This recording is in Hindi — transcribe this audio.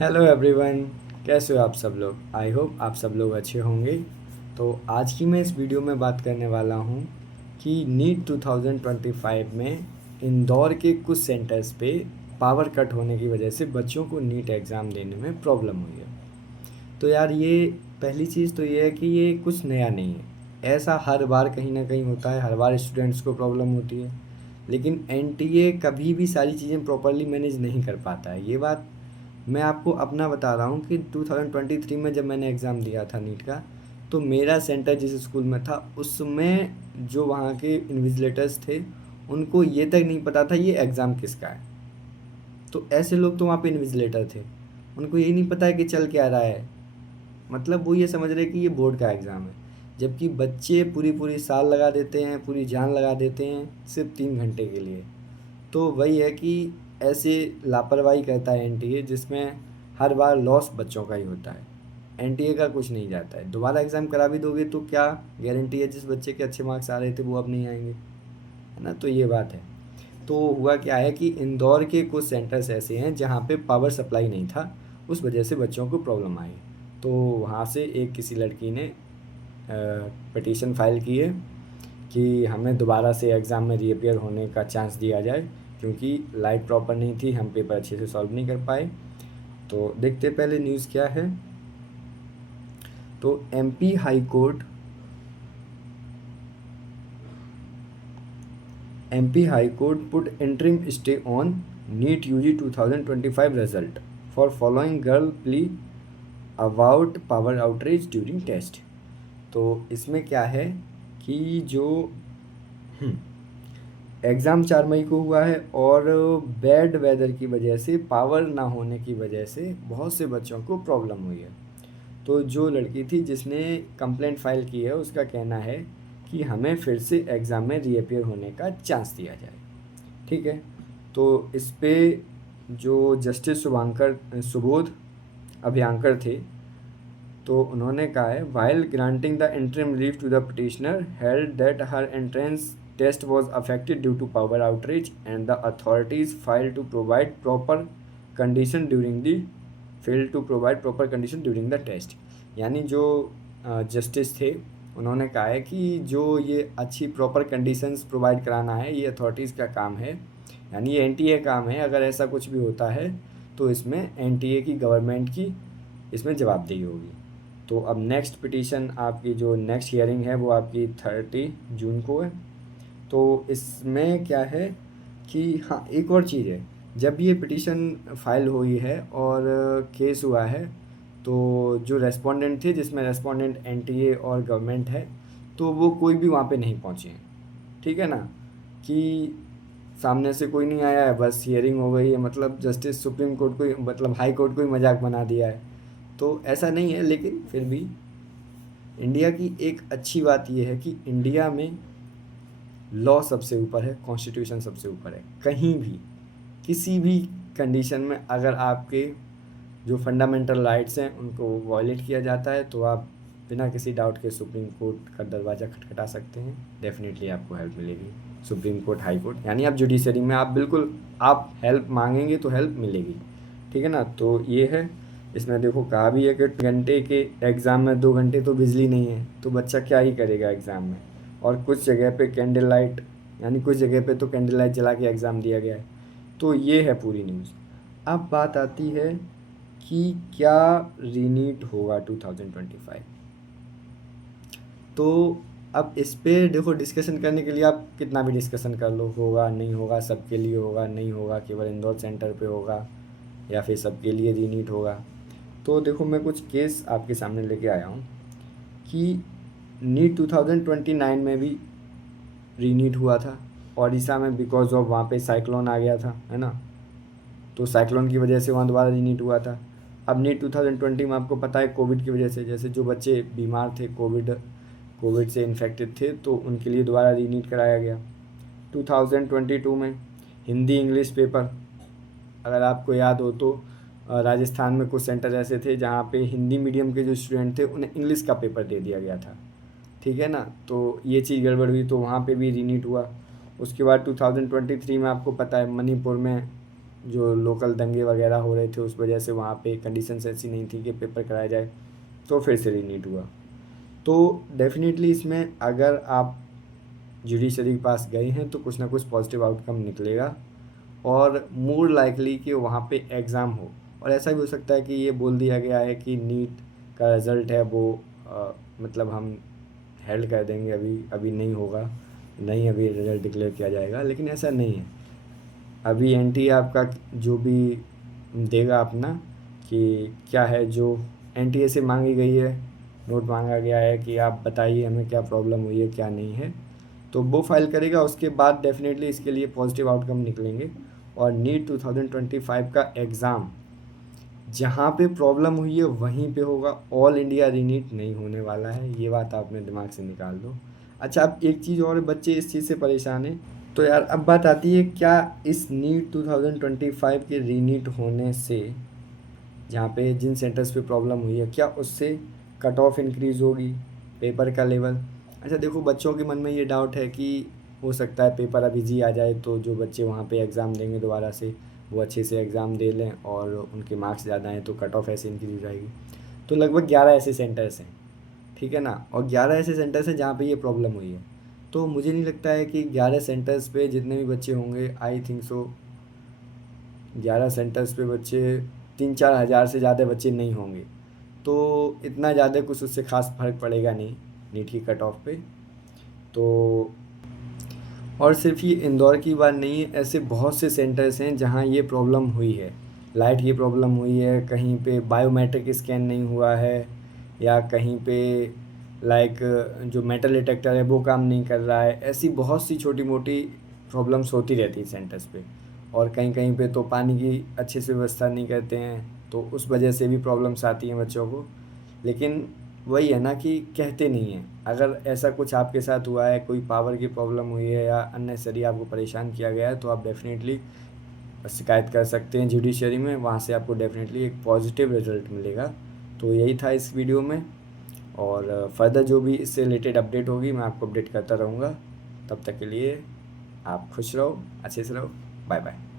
Hello everyone. कैसे हो आप सब लोग? आई होप आप सब लोग अच्छे होंगे। तो आज की मैं इस वीडियो में बात करने वाला हूँ कि नीट 2025 में इंदौर के कुछ सेंटर्स पे पावर कट होने की वजह से बच्चों को नीट एग्ज़ाम देने में प्रॉब्लम हुई है। तो यार ये पहली चीज़ तो ये है कि ये कुछ नया नहीं है। ऐसा हर बार कहीं ना कहीं होता है, हर बार स्टूडेंट्स को प्रॉब्लम होती है। लेकिन एनटीए कभी भी सारी चीज़ें प्रॉपरली मैनेज नहीं कर पाता है। ये बात मैं आपको अपना बता रहा हूँ कि 2023 में जब मैंने एग्ज़ाम दिया था नीट का, तो मेरा सेंटर जिस स्कूल में था उसमें जो वहाँ के इन्विजिलेटर्स थे, उनको ये तक नहीं पता था ये एग्ज़ाम किसका है। तो ऐसे लोग तो वहाँ पे इन्विजिलेटर थे, उनको यही नहीं पता है कि चल क्या रहा है। मतलब वो ये समझ रहे कि ये बोर्ड का एग्ज़ाम है, जबकि बच्चे पूरी पूरी साल लगा देते हैं, पूरी जान लगा देते हैं सिर्फ 3 घंटे के लिए। तो वही है कि ऐसे लापरवाही करता है एनटीए, जिसमें हर बार लॉस बच्चों का ही होता है। एनटीए का कुछ नहीं जाता है। दोबारा एग्ज़ाम करा भी दोगे तो क्या गारंटी है जिस बच्चे के अच्छे मार्क्स आ रहे थे वो अब नहीं आएंगे, है ना? तो ये बात है। तो हुआ क्या है कि इंदौर के कुछ सेंटर्स ऐसे हैं जहाँ पे पावर सप्लाई नहीं था, उस वजह से बच्चों को प्रॉब्लम आई। तो वहाँ से एक किसी लड़की ने पिटीशन फाइल की है कि हमें दोबारा से एग्ज़ाम में रीअपियर होने का चांस दिया जाए, क्योंकि लाइट प्रॉपर नहीं थी, हम पेपर अच्छे से सॉल्व नहीं कर पाए। तो देखते पहले न्यूज़ क्या है। तो MP high court put interim stay on NEET UG 2025 result for following girl plea about power outage during test. तो इसमें क्या है कि जो एग्ज़ाम 4 मई को हुआ है और बैड वेदर की वजह से, पावर ना होने की वजह से बहुत से बच्चों को प्रॉब्लम हुई है। तो जो लड़की थी जिसने कंप्लेंट फ़ाइल की है, उसका कहना है कि हमें फिर से एग्ज़ाम में रीअपियर होने का चांस दिया जाए। ठीक है। तो इस पे जो जस्टिस सुबोध अभ्यंकर थे, तो उन्होंने कहा है, while granting the interim leave to the petitioner held that her entrance test was affected due to power outrage and the authorities failed to provide proper condition during the test। यानी जो जस्टिस थे, उन्होंने कहा है कि जो ये अच्छी प्रॉपर कंडीशंस प्रोवाइड कराना है ये अथॉरिटीज़ का काम है, यानी ये एनटीए काम है। अगर ऐसा कुछ भी होता है तो इसमें एनटीए की, गवर्नमेंट की इसमें जवाबदेही होगी। तो अब नेक्स्ट पिटीशन, आपकी जो नेक्स्ट हियरिंग है वो आपकी 30 जून को है। तो इसमें क्या है कि हाँ, एक और चीज़ है। जब ये पिटीशन फाइल हुई है और केस हुआ है, तो जो रेस्पोंडेंट थे, जिसमें रेस्पोंडेंट एनटीए और गवर्नमेंट है, तो वो कोई भी वहाँ पे नहीं पहुँचे हैं। ठीक है ना? कि सामने से कोई नहीं आया है, बस हियरिंग हो गई है, मतलब जस्टिस सुप्रीम कोर्ट को मतलब हाई कोर्ट को ही मजाक बना दिया है। तो ऐसा नहीं है, लेकिन फिर भी इंडिया की एक अच्छी बात यह है कि इंडिया में लॉ सबसे ऊपर है, कॉन्स्टिट्यूशन सबसे ऊपर है। कहीं भी किसी भी कंडीशन में अगर आपके जो फंडामेंटल राइट्स हैं उनको वॉयलेट किया जाता है, तो आप बिना किसी डाउट के सुप्रीम कोर्ट का दरवाज़ा खटखटा सकते हैं। डेफिनेटली आपको हेल्प मिलेगी। सुप्रीम कोर्ट, हाई कोर्ट, यानी आप जुडिशरी में आप बिल्कुल, आप हेल्प मांगेंगे तो हेल्प मिलेगी। ठीक है ना? तो ये है। इसमें देखो कहा भी है कि घंटे के एग्ज़ाम में 2 घंटे तो बिजली नहीं है, तो बच्चा क्या ही करेगा एग्ज़ाम में। और कुछ जगह पे कैंडल लाइट, यानी कुछ जगह पे तो कैंडल लाइट जला के एग्ज़ाम दिया गया है। तो ये है पूरी न्यूज़। अब बात आती है कि क्या रीनीट होगा 2025। तो अब इस पे देखो, डिस्कशन करने के लिए आप कितना भी डिस्कशन कर लो, होगा नहीं होगा, सबके लिए होगा नहीं होगा, केवल इंदौर सेंटर पे होगा, या फिर सबके लिए रीनीट होगा। तो देखो, मैं कुछ केस आपके सामने लेके आया हूँ कि नीट 2029 में भी रीनीट हुआ था ओडिशा में, बिकॉज ऑफ वहाँ पे साइक्लोन आ गया था, है ना? तो साइक्लोन की वजह से वहाँ दोबारा रीनीट हुआ था। अब नीट 2020 में आपको पता है कोविड की वजह से, जैसे जो बच्चे बीमार थे, कोविड से इन्फेक्टेड थे, तो उनके लिए दोबारा रीनीट कराया गया। 2022 में हिंदी इंग्लिश पेपर, अगर आपको याद हो तो राजस्थान में कुछ सेंटर ऐसे थे जहाँ पे हिंदी मीडियम के जो स्टूडेंट थे उन्हें इंग्लिश का पेपर दे दिया गया था। ठीक है ना? तो ये चीज़ गड़बड़ हुई, तो वहाँ पे भी रीनीट हुआ। उसके बाद 2023 में आपको पता है मणिपुर में जो लोकल दंगे वगैरह हो रहे थे उस वजह से वहाँ पे कंडीशंस ऐसी नहीं थी कि पेपर कराया जाए, तो फिर से रीनीट हुआ। तो डेफिनेटली इसमें अगर आप जुडिशरी के पास गए हैं तो कुछ ना कुछ पॉजिटिव आउटकम निकलेगा, और मोर लाइकली कि वहाँ पे एग्ज़ाम हो। और ऐसा भी हो सकता है कि ये बोल दिया गया है कि नीट का रिज़ल्ट है वो मतलब हम हेल्ड कर देंगे, अभी अभी नहीं होगा, नहीं अभी रिज़ल्ट डिक्लेयर किया जाएगा, लेकिन ऐसा नहीं है। अभी एनटीए आपका जो भी देगा अपना कि क्या है जो एनटीए से मांगी गई है, नोट मांगा गया है कि आप बताइए हमें क्या प्रॉब्लम हुई है क्या नहीं है, तो वो फाइल करेगा। उसके बाद डेफिनेटली इसके लिए पॉजिटिव आउटकम निकलेंगे। और नीट 2025 का एग्ज़ाम जहाँ पे प्रॉब्लम हुई है वहीं पे होगा, ऑल इंडिया रीनीट नहीं होने वाला है, ये बात आप अपने दिमाग से निकाल दो। अच्छा, अब एक चीज़ और, बच्चे इस चीज़ से परेशान हैं, तो यार अब बात आती है क्या इस नीट 2025 के रीनीट होने से, जहाँ पे जिन सेंटर्स पे प्रॉब्लम हुई है, क्या उससे कट ऑफ इंक्रीज़ होगी, पेपर का लेवल? अच्छा देखो, बच्चों के मन में ये डाउट है कि हो सकता है पेपर अभी जी आ जाए तो जो बच्चे वहाँ पे एग्ज़ाम देंगे दोबारा से वो अच्छे से एग्ज़ाम दे लें और उनके मार्क्स ज़्यादा हैं तो कट ऑफ ऐसे इंक्रीज़ हो जाएगी। तो लगभग 11 ऐसे सेंटर्स हैं, ठीक है ना, और 11 ऐसे सेंटर्स हैं जहाँ पे ये प्रॉब्लम हुई है। तो मुझे नहीं लगता है कि 11 सेंटर्स पे जितने भी बच्चे होंगे, आई थिंक सो 11 सेंटर्स पे बच्चे 3-4 हज़ार से ज़्यादा बच्चे नहीं होंगे, तो इतना ज़्यादा कुछ उससे ख़ास फ़र्क पड़ेगा नहीं नीट की कट ऑफ पे। तो और सिर्फ ये इंदौर की बात नहीं है, ऐसे बहुत से सेंटर्स हैं जहाँ ये प्रॉब्लम हुई है, लाइट की प्रॉब्लम हुई है, कहीं पे बायोमेट्रिक स्कैन नहीं हुआ है, या कहीं पे लाइक जो मेटल डिटेक्टर है वो काम नहीं कर रहा है। ऐसी बहुत सी छोटी मोटी प्रॉब्लम्स होती रहती हैं सेंटर्स पे। और कहीं कहीं पे तो पानी की अच्छे से व्यवस्था नहीं करते हैं, तो उस वजह से भी प्रॉब्लम्स आती हैं बच्चों को। लेकिन वही है ना कि कहते नहीं हैं, अगर ऐसा कुछ आपके साथ हुआ है, कोई पावर की प्रॉब्लम हुई है या अननेसेसरी आपको परेशान किया गया है, तो आप डेफ़िनेटली शिकायत कर सकते हैं जुडिशरी में, वहाँ से आपको डेफ़िनेटली एक पॉजिटिव रिज़ल्ट मिलेगा। तो यही था इस वीडियो में, और फर्दर जो भी इससे रिलेटेड अपडेट होगी मैं आपको अपडेट करता रहूँगा। तब तक के लिए आप खुश रहो, अच्छे से रहो, बाय बाय।